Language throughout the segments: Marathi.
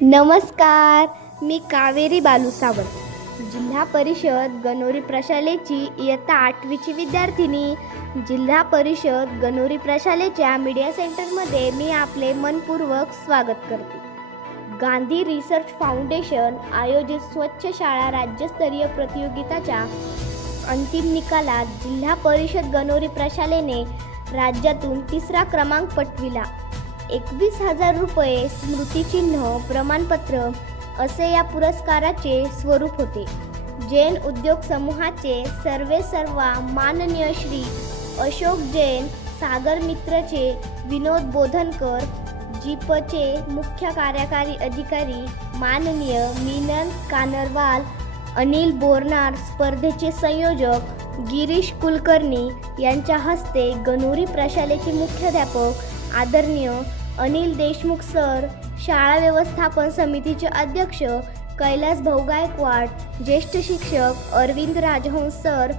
नमस्कार मी कावेरी बालू सावंत. जिल्हा परिषद गणोरी प्रशालेची इयत्ता आठवीची विद्यार्थिनी. जिल्हा परिषद गणोरी प्रशालेच्या मीडिया सेंटरमध्ये मी आपले मनपूर्वक स्वागत करते. गांधी रिसर्च फाउंडेशन आयोजित स्वच्छ शाळा राज्यस्तरीय प्रतियोगिताच्या अंतिम निकालात जिल्हा परिषद गणोरी प्रशालेने राज्यातून तिसरा क्रमांक पटविला. एकवीस हजार रुपये स्मृतिचिन्ह प्रमाणपत्र असे या पुरस्काराचे स्वरूप होते. जैन उद्योग समूहाचे सर्वे सर्वा माननीय श्री अशोक जैन सागर मित्रचे विनोद बोधनकर जीपचे मुख्य कार्यकारी अधिकारी माननीय मिलन कानरवाल अनिल बोरनार स्पर्धेचे संयोजक गिरीश कुलकर्णी यांच्या हस्ते गणोरी प्रशालेचे मुख्याध्यापक आदरणीय अनिल देशमुख सर शाळा व्यवस्थापन समितीचे अध्यक्ष कैलास भाऊ गायकवाड ज्येष्ठ शिक्षक अरविंद राजहंस सर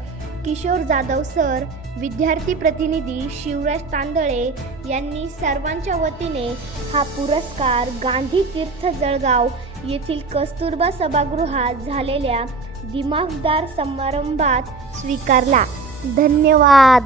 किशोर जाधव सर विद्यार्थी प्रतिनिधी शिवराज तांदळे यांनी सर्वांच्या वतीने हा पुरस्कार गांधी तीर्थ जळगाव येथील कस्तुरबा सभागृहात झालेल्या दिमागदार समारंभात स्वीकारला. धन्यवाद.